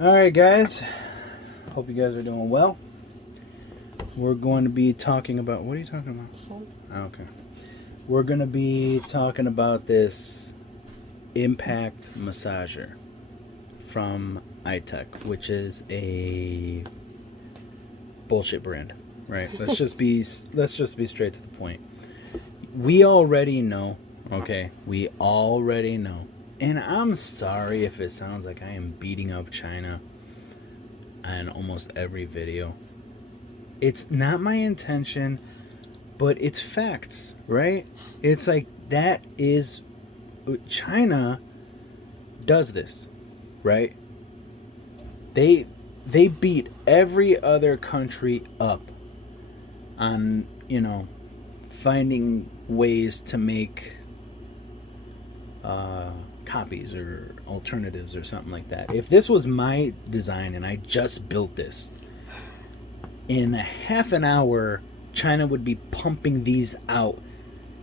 Alright, guys. Hope you guys are doing well. We're going to be talking about. What are you talking about? Oh, okay. We're going to be talking about this impact massager from itek, which is a bullshit brand, right? Let's just be straight to the point. We already know, okay? We already know. And I'm sorry if it sounds like I am beating up China on almost every video. It's not my intention, but it's facts, right? It's like that is China does this, right? They beat every other country up on, finding ways to make copies or alternatives or something like that. If this was my design and I just built this, in half an hour, China would be pumping these out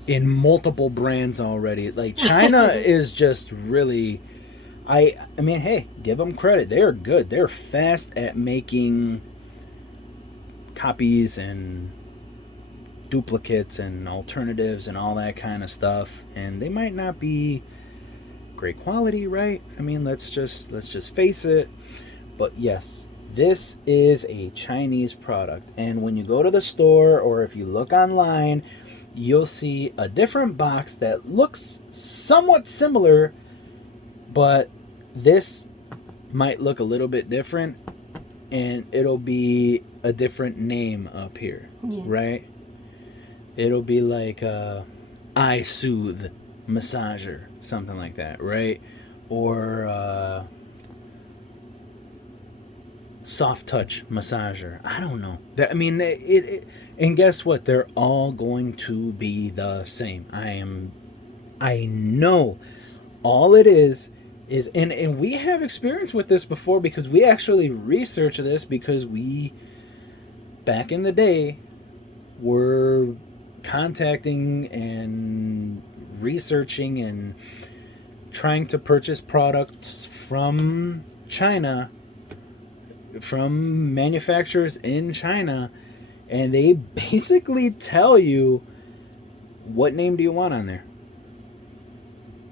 in multiple brands already. Like, China is just really... I mean, hey, give them credit. They're good. They're fast at making copies and duplicates and alternatives and all that kind of stuff. And they might not be great quality, right? I mean, let's just face it. But yes, this is a Chinese product. And when you go to the store or if you look online, you'll see a different box that looks somewhat similar, but this might look a little bit different, and it'll be a different name up here, right? It'll be like I Soothe Massager, something like that, right? Or Soft Touch Massager. I don't know. I mean, and guess what? They're all going to be the same. I know all it is, and we have experience with this before because we actually researched this because we, back in the day, were contacting and researching and trying to purchase products from China, from manufacturers in China, and they basically tell you, what name do you want on there?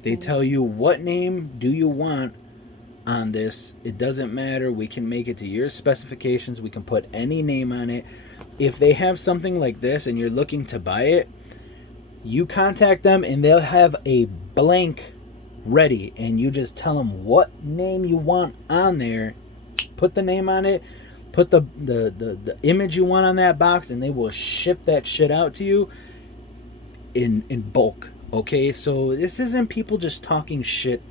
They tell you, what name do you want on this? It doesn't matter. We can make it to your specifications. We can put any name on it. If they have something like this and you're looking to buy it, you contact them and they'll have a blank ready, and you just tell them what name you want on there. Put the name on it, put the image you want on that box, and they will ship that shit out to you in bulk. Okay, so this isn't people just talking shit,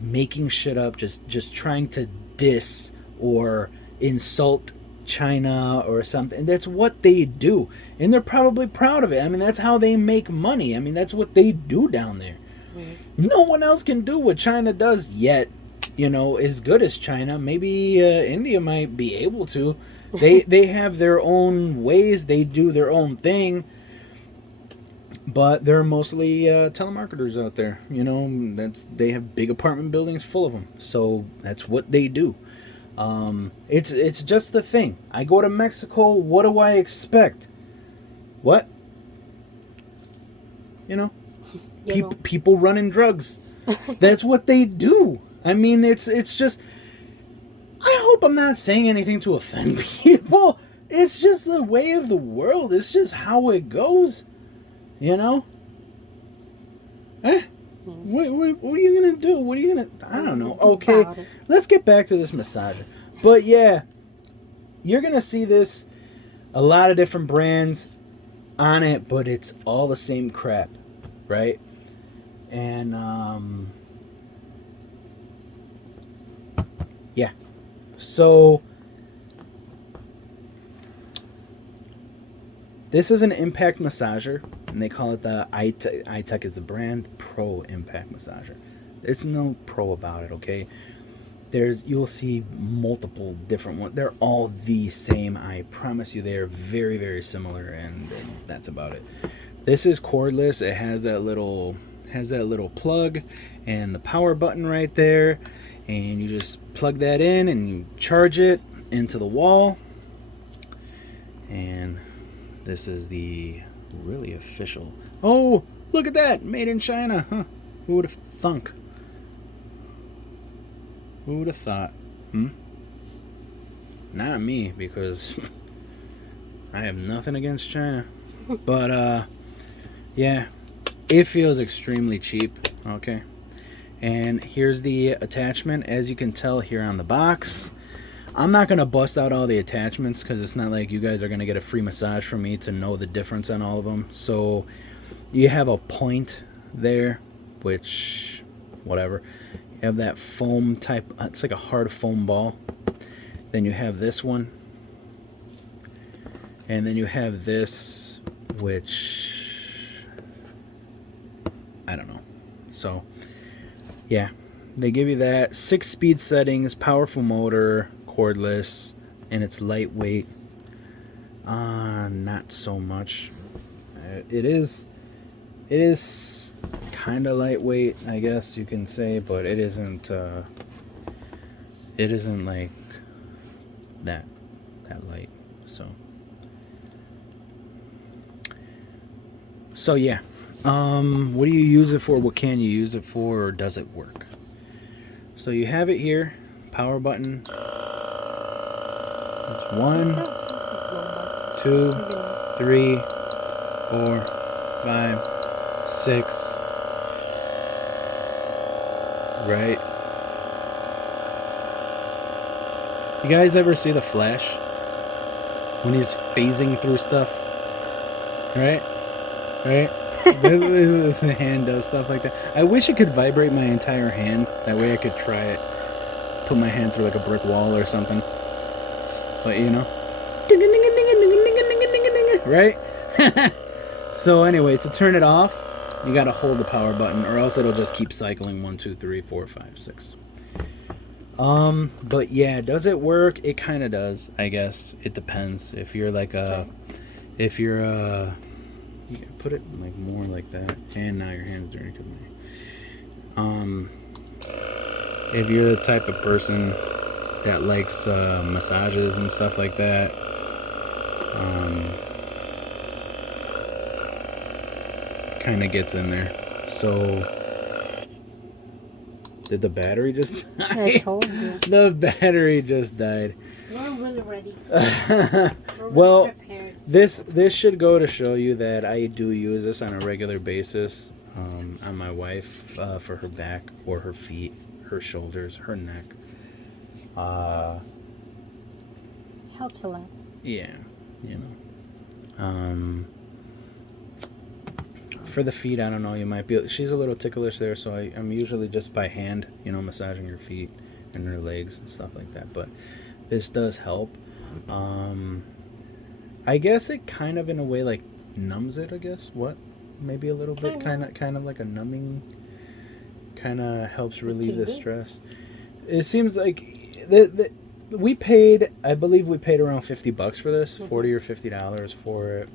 making shit up, just trying to diss or insult China or something. That's what they do, and they're probably proud of it. I mean, that's how they make money. I mean, that's what they do down there. No one else can do what China does yet, as good as China. Maybe India might be able to. They have their own ways. They do their own thing. But they're mostly telemarketers out there. They have big apartment buildings full of them. So that's what they do. It's just the thing. I go to Mexico. What do I expect? What? People running drugs. That's what they do. I mean, it's just... I hope I'm not saying anything to offend people. It's just the way of the world. It's just how it goes. What are you gonna do? What are you gonna... I don't know. Okay, let's get back to this massager. But yeah, you're gonna see this, a lot of different brands on it, but it's all the same crap, right? And yeah, so this is an impact massager, and they call it the itek is the brand, Pro Impact Massager. There's no pro about it, okay? You'll see multiple different ones. They're all the same. I promise you, they are very, very similar, and that's about it. This is cordless. It has that little plug and the power button right there. And you just plug that in and you charge it into the wall. And this is the really official. Oh, look at that! Made in China, huh? Who would have thunk? Who would have thought? Not me, because I have nothing against China. But, yeah, it feels extremely cheap, okay? And here's the attachment. As you can tell here on the box, I'm not going to bust out all the attachments because it's not like you guys are going to get a free massage from me to know the difference on all of them. So you have a point there, which, whatever. You have that foam type, it's like a hard foam ball. Then you have this one. And then you have this, which, I don't know. So, yeah. They give you that. 6 speed settings, powerful motor, cordless, and it's lightweight. Not so much. It is kind of lightweight, I guess you can say, but it isn't like that light. So yeah. What do you use it for? What can you use it for? Or does it work? So you have it here. Power button. It's 1, 2, 3, 4, 5, 6. Right? You guys ever see The Flash? When he's phasing through stuff? Right? This hand does stuff like that. I wish it could vibrate my entire hand. That way I could try it. Put my hand through like a brick wall or something. But you know. Right? So anyway, to turn it off, you gotta hold the power button or else it'll just keep cycling 1, 2, 3, 4, 5, 6. But yeah, does it work? It kinda does, I guess. It depends. If you're like you put it like more like that, and now your hand's dirty. If you're the type of person that likes massages and stuff like that, kind of gets in there. So, did the battery just die? I told you. The battery just died. We're really ready. Well, prepared. This should go to show you that I do use this on a regular basis on my wife for her back or her feet, her shoulders, her neck. Helps a lot. Yeah, you know. For the feet, I don't know. You might be. She's a little ticklish there, so I'm usually just by hand, massaging her feet and her legs and stuff like that. But this does help. I guess it kind of in a way like numbs it. I guess maybe a little bit, kind of like a numbing. Kind of helps relieve the stress. It seems like we paid. I believe we paid around $50 for this, $40 or $50 for it.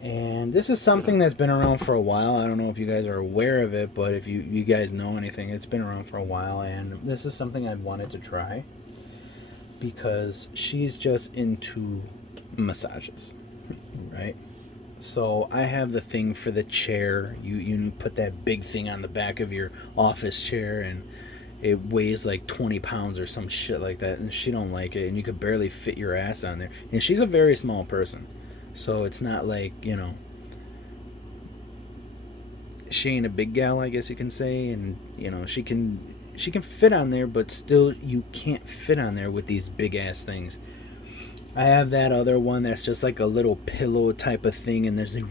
And this is something that's been around for a while. I don't know if you guys are aware of it, but if you guys know anything, it's been around for a while. And this is something I've wanted to try because she's just into massages, right? So I have the thing for the chair. You put that big thing on the back of your office chair, and it weighs like 20 pounds or some shit like that, and she don't like it, and you could barely fit your ass on there. And she's a very small person. So it's not like, she ain't a big gal, I guess you can say, and she can fit on there, but still you can't fit on there with these big ass things. I have that other one that's just like a little pillow type of thing, and there's we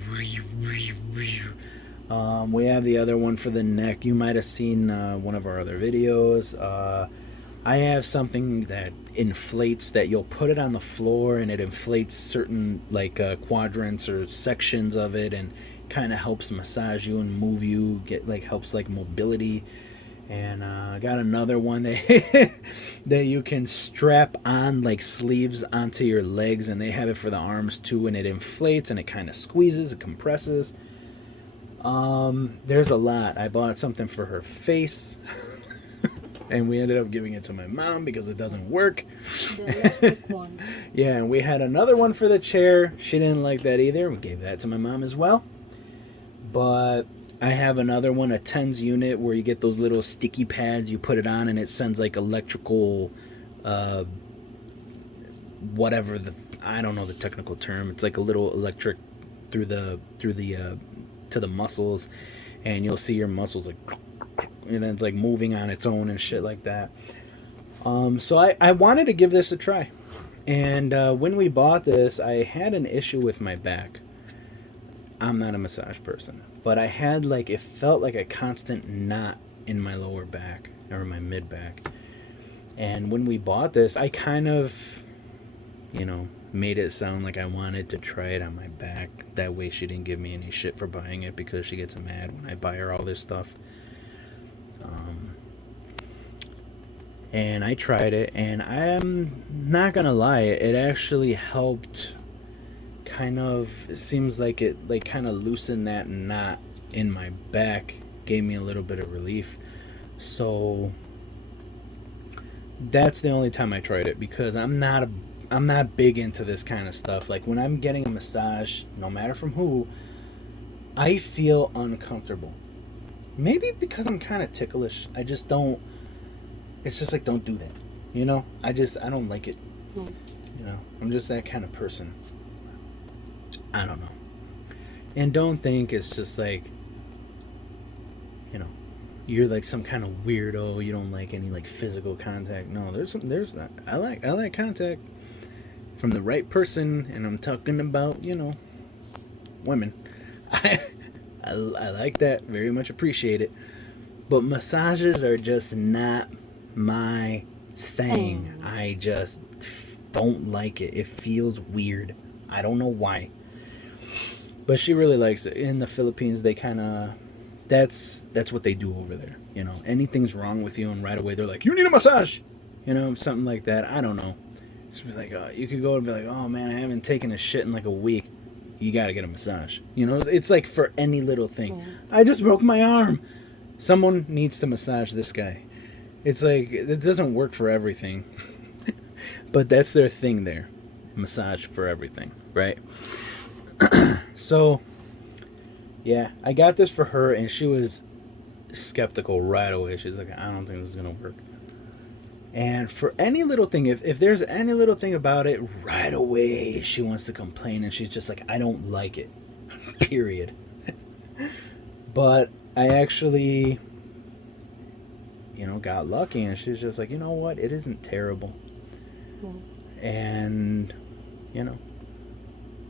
have the other one for the neck. You might have seen one of our other videos. I have something that inflates, that you'll put it on the floor and it inflates certain quadrants or sections of it and kind of helps massage you and move you, helps mobility. And I got another one that that you can strap on like sleeves onto your legs, and they have it for the arms too, and it inflates and it kind of squeezes, it compresses. There's a lot. I bought something for her face. And we ended up giving it to my mom because it doesn't work. The electric one. Yeah, and we had another one for the chair. She didn't like that either. We gave that to my mom as well. But I have another one, a TENS unit, where you get those little sticky pads. You put it on, and it sends like electrical, whatever I don't know the technical term. It's like a little electric through the to the muscles, and you'll see your muscles like, and it's like moving on its own and shit like that. So I wanted to give this a try. And when we bought this, I had an issue with my back. I'm not a massage person, but I had like, it felt like a constant knot in my lower back or my mid back. And when we bought this, I kind of, made it sound like I wanted to try it on my back. That way she didn't give me any shit for buying it, because she gets mad when I buy her all this stuff. And I tried it, and I'm not gonna lie, it actually helped. It seems like it like kind of loosened that knot in my back, gave me a little bit of relief. So that's the only time I tried it, because I'm not big into this kind of stuff. Like when I'm getting a massage, no matter from who, I feel uncomfortable. Maybe because I'm kind of ticklish. I just don't. It's just like, don't do that. I don't like it. I'm just that kind of person. I don't know. And don't think it's just like, you're like some kind of weirdo. You don't like any like physical contact. No, there's that. I like contact from the right person, and I'm talking about, women. I like that. Very much appreciate it. But massages are just not my thing. I just don't like it. It feels weird. I don't know why. But she really likes it. In the Philippines, they kind of, that's what they do over there. Anything's wrong with you, and right away they're like, you need a massage. Something like that. I don't know. It's like, you could go and be like, oh man, I haven't taken a shit in like a week. You gotta get a massage. It's like for any little thing. I just broke my arm. Someone needs to massage this guy. It's like, it doesn't work for everything. But that's their thing there. Massage for everything, right? So, yeah, I got this for her, and she was skeptical right away. She's like, I don't think this is going to work. And for any little thing, if there's any little thing about it, right away she wants to complain, and she's just like, I don't like it. Period. But I actually, got lucky, and she's just like, you know what? It isn't terrible. And,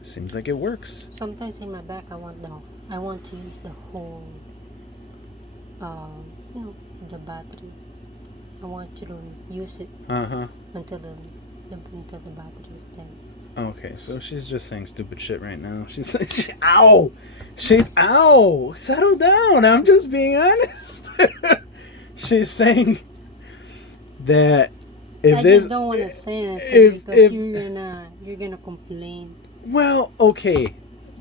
seems like it works. Sometimes in my back, I want to use the whole, the battery. I want you to use it until the battery is dead. Okay, so she's just saying stupid shit right now. She's like, ow! Ow! Settle down. I'm just being honest. She's saying that I just don't want to say anything because you're gonna complain. Well, okay.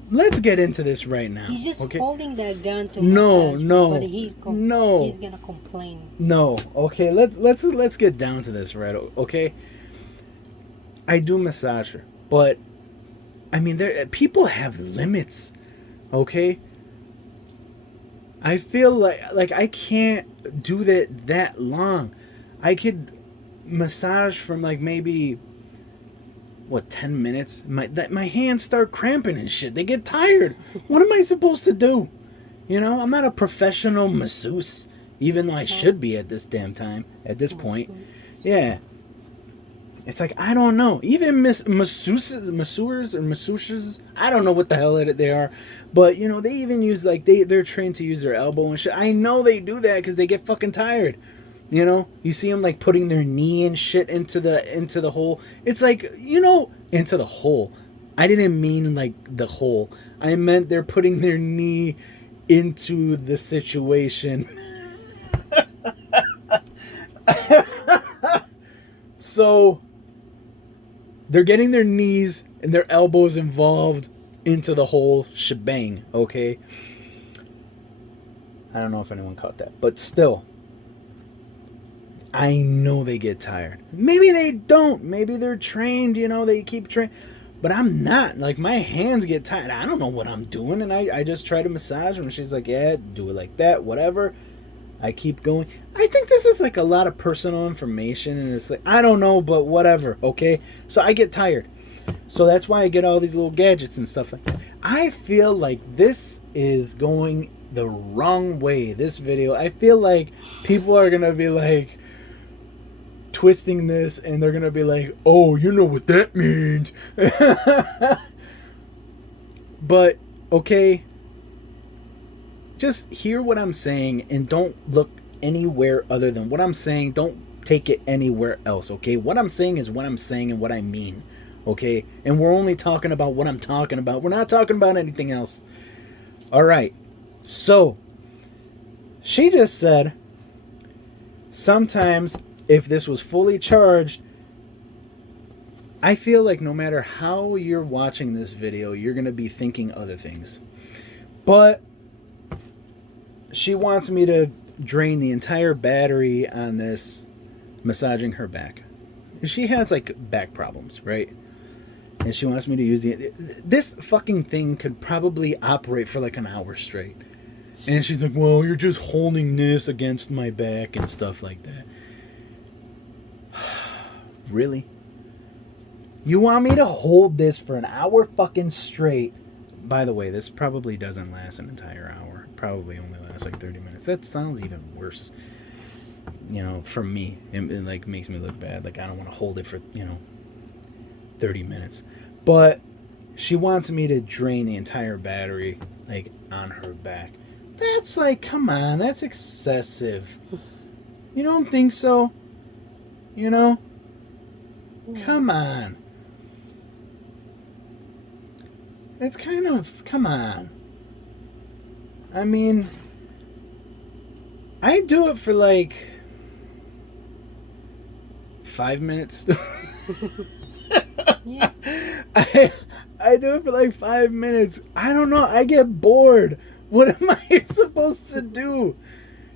Let's get into this right now. He's just holding that gun to massage, but he's gonna complain. No, okay. Let's get down to this, right? Okay. I do massage her, but I mean, people have limits. Okay. I feel like I can't do that long. I could massage from like maybe 10 minutes. My hands start cramping and shit. They get tired. What am I supposed to do? I'm not a professional masseuse, even though I should be at this damn time, at this point. Yeah. It's like, I don't know. Even masseurs or masseuses, I don't know what the hell they are. But, they even use, like, they're trained to use their elbow and shit. I know they do that because they get fucking tired. You see them, like, putting their knee and shit into the hole. It's like, into the hole. I didn't mean, like, the hole. I meant they're putting their knee into the situation. So they're getting their knees and their elbows involved into the whole shebang, okay? I don't know if anyone caught that, but still, I know they get tired. Maybe they don't. Maybe they're trained, they keep train. But I'm not. Like, my hands get tired. I don't know what I'm doing. And I just try to massage them. And she's like, yeah, do it like that, whatever. I keep going. I think this is like a lot of personal information. And it's like, I don't know, but whatever, okay? So I get tired. So that's why I get all these little gadgets and stuff like that. I feel like this is going the wrong way, this video. I feel like people are going to be like twisting this and they're going to be like, oh, you know what that means. But, okay, just hear what I'm saying and don't look anywhere other than what I'm saying. Don't take it anywhere else, okay? What I'm saying is what I'm saying and what I mean. Okay, and we're only talking about what I'm talking about. We're not talking about anything else. All right, so she just said sometimes if this was fully charged, I feel like no matter how you're watching this video, you're going to be thinking other things. But she wants me to drain the entire battery on this massaging her back. She has like back problems, right? And she wants me to use this fucking thing could probably operate for like an hour straight. And she's like, well, you're just holding this against my back and stuff like that. Really? You want me to hold this for an hour fucking straight? By the way, this probably doesn't last an entire hour. Probably only lasts like 30 minutes. That sounds even worse. For me. It like makes me look bad. Like I don't want to hold it for, 30 minutes. But she wants me to drain the entire battery like on her back. That's like, come on, that's excessive. You don't think so? Come on. It's kind of, come on. I mean, I do it for like 5 minutes. Yeah. I do it for like 5 minutes. I don't know. I get bored. What am I supposed to do?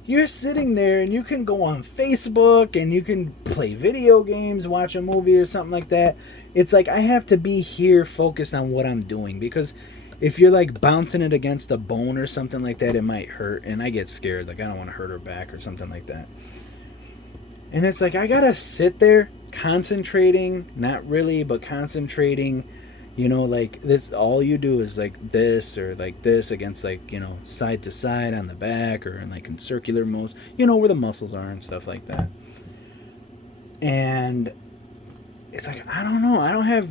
You're sitting there and you can go on Facebook and you can play video games, watch a movie or something like that. It's like I have to be here focused on what I'm doing, because if you're like bouncing it against a bone or something like that, it might hurt, and I get scared. Like I don't want to hurt her back or something like that. And it's like I gotta sit there concentrating, not really, but concentrating, like this, all you do is like this or like this against like, side to side on the back or in like in circular motion, where the muscles are and stuff like that. And it's like, I don't know, I don't have,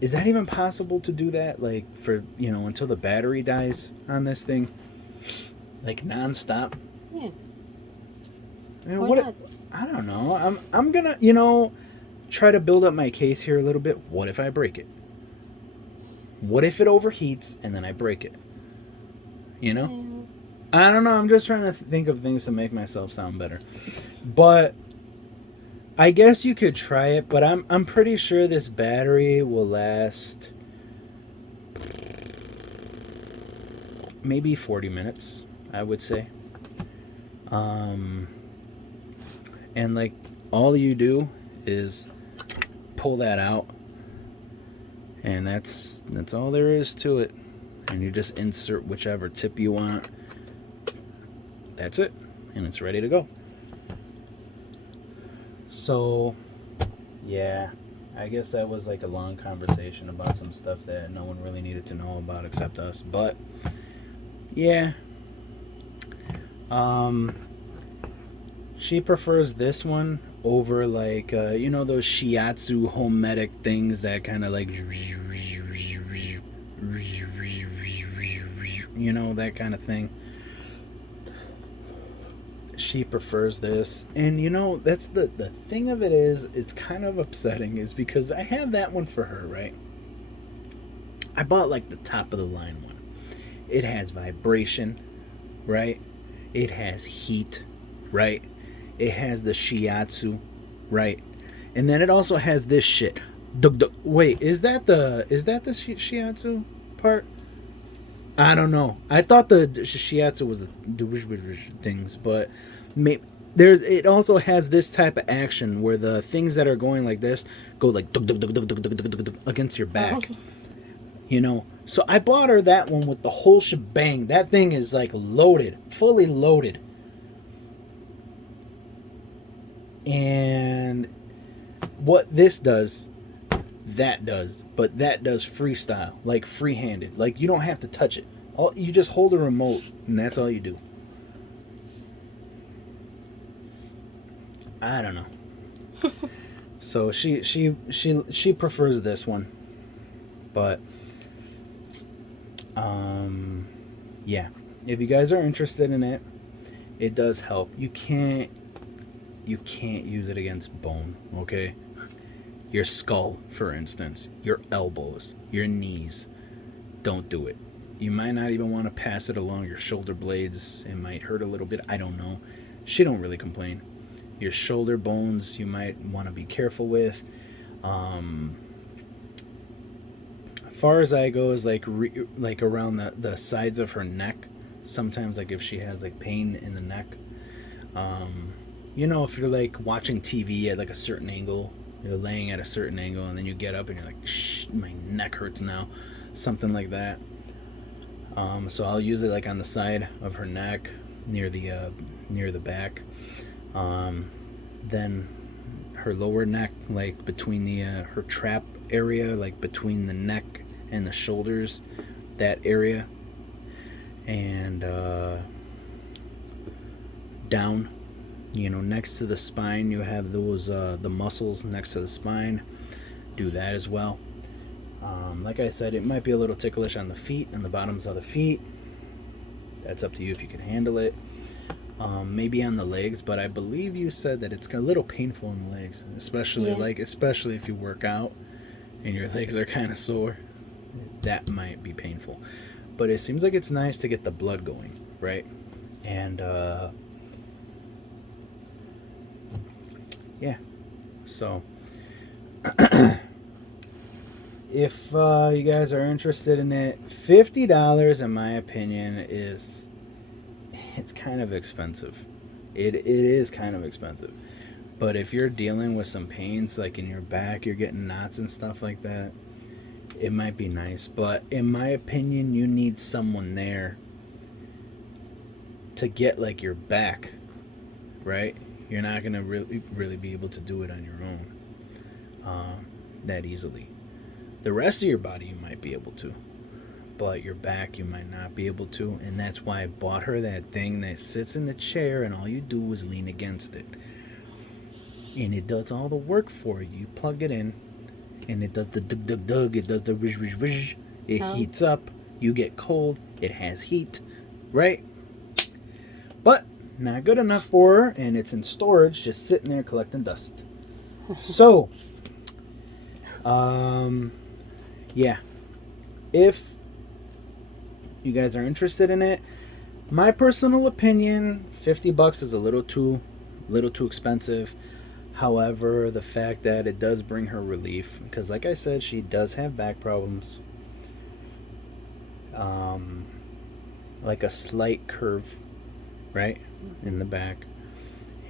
is that even possible to do that? Like for, until the battery dies on this thing? Like nonstop? Yeah. Why not? I don't know. I'm gonna, try to build up my case here a little bit. What if I break it? What if it overheats and then I break it? I don't know. I'm just trying to think of things to make myself sound better. But I guess you could try it, but I'm pretty sure this battery will last maybe 40 minutes, I would say. And like all you do is pull that out, and that's all there is to it. And you just insert whichever tip you want. That's it, and it's ready to go. So yeah, I guess that was like a long conversation about some stuff that no one really needed to know about except us. But yeah, she prefers this one over like those shiatsu homedic things that kind of like that kind of thing. She prefers this, and that's the thing of it is, it's kind of upsetting, is because I have that one for her, right? I bought like the top of the line one. It has vibration, right? It has heat, right? It has the shiatsu, right? And then it also has this shit. Wait, is that the shiatsu part? I don't know. I thought the shiatsu was the things, but It also has this type of action where the things that are going like this go like dug, dug, dug, dug, dug, dug, dug, dug, dug, against your back. You know, so I bought her that one with the whole shebang. That thing is like loaded, fully loaded. And what this does, that does, but that does freestyle, like free-handed. Like you don't have to touch it. You just hold the remote, and that's all you do. I don't know. So she prefers this one, but yeah. If you guys are interested in it, it does help. You can't use it against bone, okay? Your skull, for instance, your elbows, your knees. Don't do it. You might not even want to pass it along your shoulder blades. It might hurt a little bit. I don't know. She don't really complain. Your shoulder bones, you might want to be careful with. Far as I go is like like around the sides of her neck. Sometimes like if she has like pain in the neck. You know, if you're like watching TV at like a certain angle, you're laying at a certain angle, and then you get up and you're like, shh, my neck hurts now, something like that. So I'll use it like on the side of her neck, near the back. Then her lower neck, like between her trap area, like between the neck and the shoulders, that area, and down. You know, next to the spine, you have those the muscles next to the spine. Do that as well. Like I said, it might be a little ticklish on the feet and the bottoms of the feet. That's up to you if you can handle it. Maybe on the legs, but I believe you said that it's a little painful in the legs, especially especially if you work out and your legs are kind of sore. That might be painful, but it seems like it's nice to get the blood going, right? And yeah, so if you guys are interested in it, $50 in my opinion it's kind of expensive. It is kind of expensive, but if you're dealing with some pains like in your back, you're getting knots and stuff like that, it might be nice. But in my opinion, you need someone there to get like your back right. You're not gonna really be able to do it on your own that easily. The rest of your body you might be able to, but your back you might not be able to, and that's why I bought her that thing that sits in the chair and all you do is lean against it. And it does all the work for you. You plug it in and it does the dug dug dug, it does the whiz whiz whiz. It heats up, you get cold, it has heat, right? But not good enough for her, and it's in storage just sitting there collecting dust. So yeah, if you guys are interested in it, my personal opinion, $50 is a little too expensive. However, the fact that it does bring her relief, because like I said, she does have back problems, like a slight curve right in the back,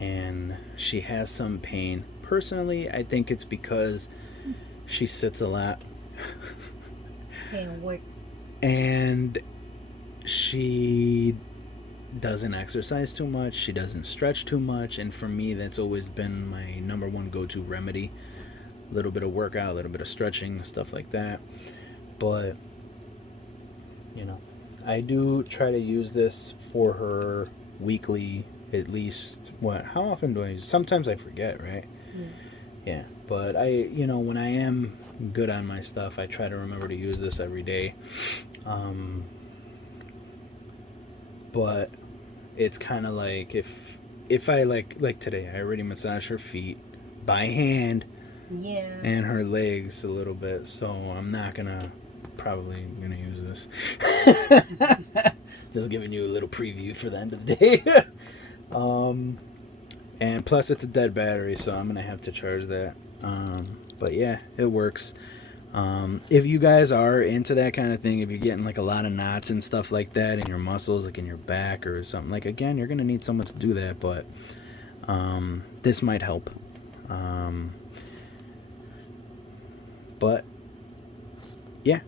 and she has some pain. Personally, I think it's because she sits a lot and work, and she doesn't exercise too much, she doesn't stretch too much, and for me that's always been my number one go-to remedy. A little bit of workout, a little bit of stretching, stuff like that. But you know, I do try to use this for her weekly at least. How often do I use? Sometimes I forget, right? Yeah, but when I am good on my stuff, I try to remember to use this every day. But it's kind of like if I like today, I already massaged her feet by hand, and her legs a little bit, so I'm not probably gonna use this. Just giving you a little preview for the end of the day. And plus it's a dead battery, so I'm gonna have to charge that. But yeah, it works. If you guys are into that kind of thing, if you're getting like a lot of knots and stuff like that in your muscles, like in your back or something, like again, you're gonna need someone to do that, but this might help. Um, but yeah,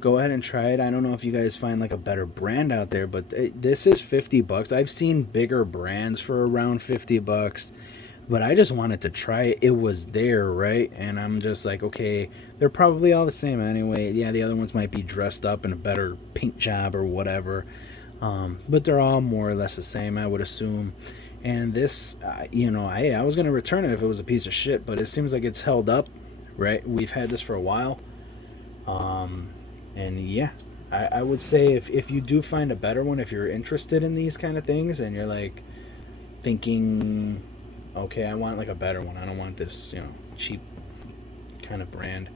go ahead and try it. I don't know if you guys find like a better brand out there, but this is $50. I've seen bigger brands for around $50, but I just wanted to try it. It was there, right? And I'm just like, okay, they're probably all the same anyway. Yeah, the other ones might be dressed up in a better paint job or whatever, but they're all more or less the same, I would assume. And this, I was gonna return it if it was a piece of shit, but it seems like it's held up, right? We've had this for a while, um, and yeah, I would say if you do find a better one, if you're interested in these kind of things, and you're like thinking, okay, I want like a better one. I don't want this, cheap kind of brand.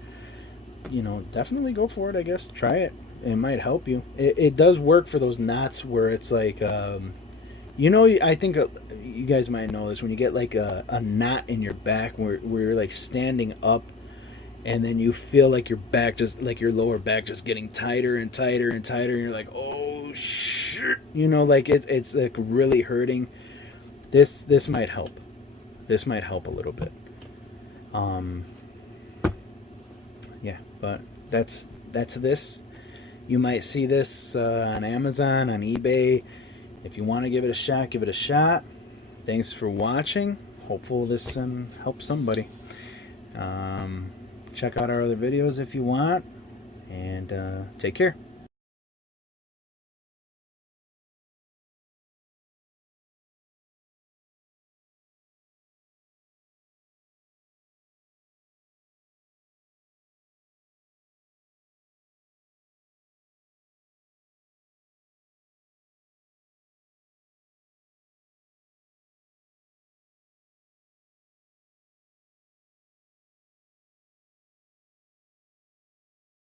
Definitely go for it. I guess try it. It might help you. It does work for those knots where it's like, I think you guys might know this when you get like a knot in your back where you're like standing up, and then you feel like your back just like your lower back just getting tighter and tighter and tighter, and you're like, oh shit, like it's like really hurting. This might help. This might help a little bit. Um, yeah, but that's this. You might see this on Amazon, on eBay. If you want to give it a shot, give it a shot. Thanks for watching. Hopefully this helps somebody. Check out our other videos if you want, and take care.